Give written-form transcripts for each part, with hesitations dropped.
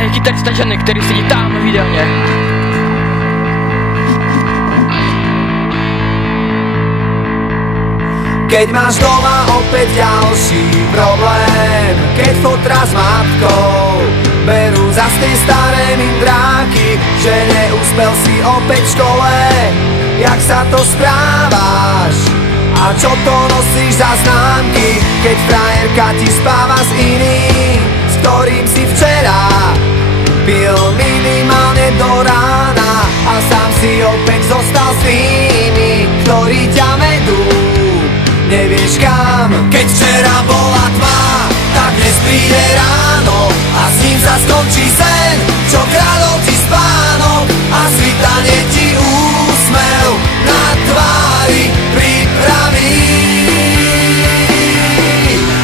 je kytarista ženy, který sedí tam videoně. Keď máš doma opäť ďalší problém, keď fotra s matkou berú zas tie staré mindráky, že neúspel si opäť v škole, jak sa to správaš a čo to nosíš za známky, keď frajerka ti spáva s iným, s ktorým si včera pil minimálne do rána a sám si opäť zostal s tými, ktorí ťa vedú nevieš kam. Keď včera bola tma, tak dnes príde ráno a s ním sa skončí sen, čo kradol ti spánok a svitanie ti úsmev na tvári pripraví.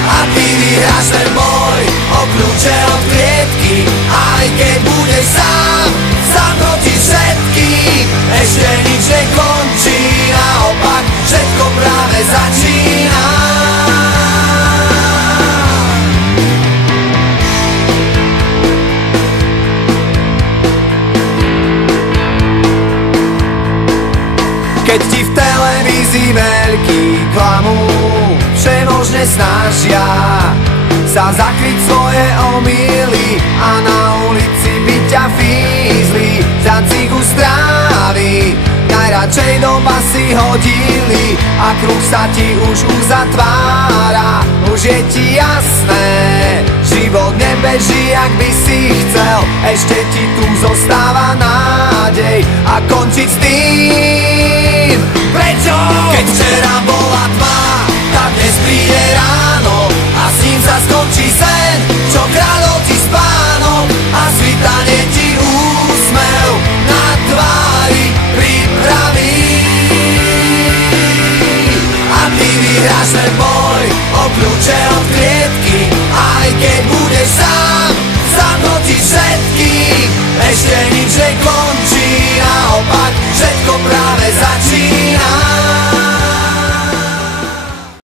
A ty vyhráš ten boj o kľúče od klietky, aj keď budeš sám proti všetkým. Ešte nič nekončí, naopak všetko práve začína. Keď ti v televízii veľký klamú, všemožne snažia sa zakryť svoje omýly a na ulici by ťa fízli za cigu strávy. Najradšej do basy hodili a kruh sa ti už uzatvára. Už je ti jasné, život nebeží, jak by si chcel. Ešte ti tu zostáva nádej a končiť s tým. Prečo? Keď včera bola tma, tak dnes príde ráno a s ním sa skončí sen,